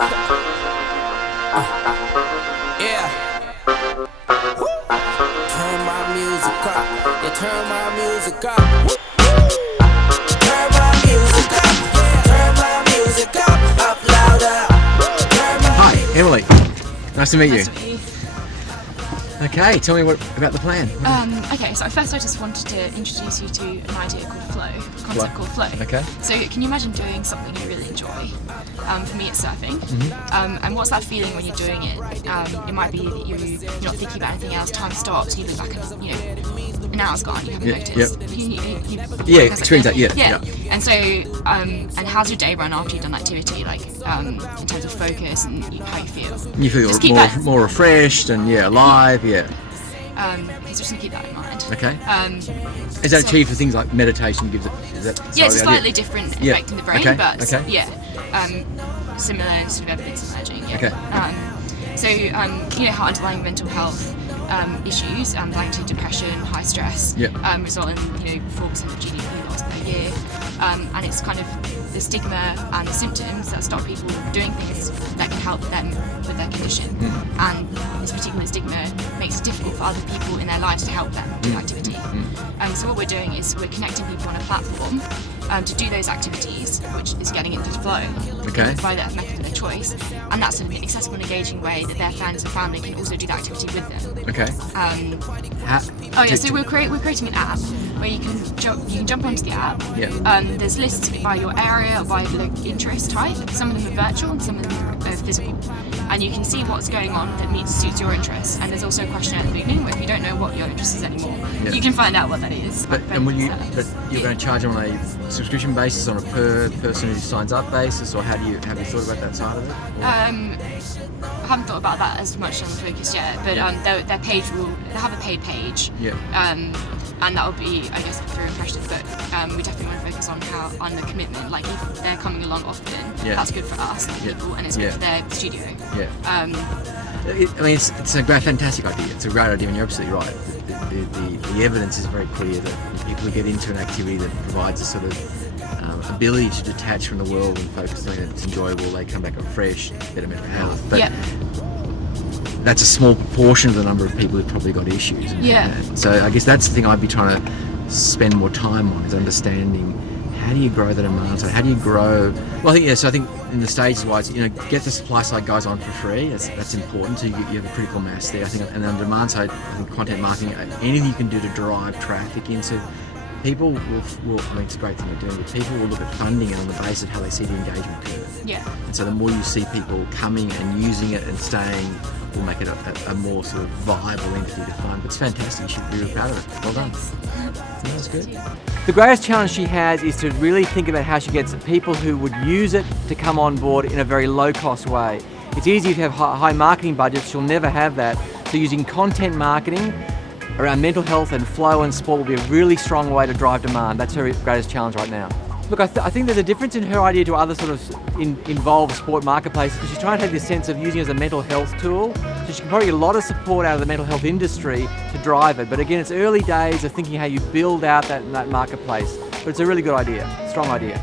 Yeah. Turn my music up. Yeah, turn my music up. Turn my music up. Turn my music up louder. Hi, Emily. Nice to meet you. Nice to meet you. Okay, tell me about the plan. Okay, so first I just wanted to introduce you to an idea called flow, a concept called flow. Okay. So can you imagine doing something you really enjoy? For me it's surfing. And what's that feeling when you're doing it? It might be that you're not thinking about anything else, time stops, you look back and an hour's gone, you haven't noticed. Yeah, experience that, yeah. And so, and how's your day run after you've done that activity, like in terms of focus and how you feel? You feel more refreshed and alive, so just keep that in mind. Okay. Is that achieved for things like meditation? Is that it's a slightly different effect in the brain, but similar sort of evidence emerging. Yeah. Okay. So how underlying mental health issues, like depression, high stress, result in 4% of GDP loss per year, and it's kind of the stigma and the symptoms that stop people doing things that can help them with their condition. And this particular stigma makes it difficult for other people in their lives to help them do activity. So what we're doing is we're connecting people on a platform to do those activities, which is getting into flow by their method of their choice, and that's an accessible and engaging way that their friends and family can also do the activity with them. Okay. So we're creating an app where you can jump onto the app. There's lists by your area or by interest type. Some of them are virtual and some of them are physical, and you can see what's going on that suits your interests. And there's also a questionnaire at the beginning where if you don't know what your interest is anymore, you can find out what that is. But you're going to charge them on a subscription basis, on a per person who signs up basis, or have you thought about that side of it? I haven't thought about that as much on the focus yet, but their page they'll have a paid page, and that will be, I guess, through impressions. But we definitely want to focus on the commitment. Like if they're coming along often, that's good for us and people, and it's good for their studio. It's a fantastic idea. It's a great idea, and you're absolutely right. The evidence is very clear that people who get into an activity that provides a sort of ability to detach from the world and focus on it, it's enjoyable, they come back refreshed, better mental health. But that's a small proportion of the number of people who've probably got issues. So I guess that's the thing I'd be trying to spend more time on, is understanding how do you grow the demand side? How do you grow? Well, I think in the stages wise, get the supply side guys on for free. That's important. So you have a critical mass there. I think, and on the demand side, I think content marketing, anything you can do to drive traffic into people will. I mean, it's a great thing they're doing, but people will look at funding it on the basis of how they see the engagement curve. And so the more you see people coming and using it and staying, will make it a more sort of viable entity to fund. But it's fantastic. You should be really proud of it. Well done. That's good. The greatest challenge she has is to really think about how she gets people who would use it to come on board in a very low-cost way. It's easy to have high marketing budgets. She'll never have that. So using content marketing around mental health and flow and sport will be a really strong way to drive demand. That's her greatest challenge right now. Look, I think there's a difference in her idea to other sort of involved sport marketplaces, because she's trying to take this sense of using it as a mental health tool. So she can probably get a lot of support out of the mental health industry to drive it. But again, it's early days of thinking how you build out that marketplace. But it's a really good idea, strong idea.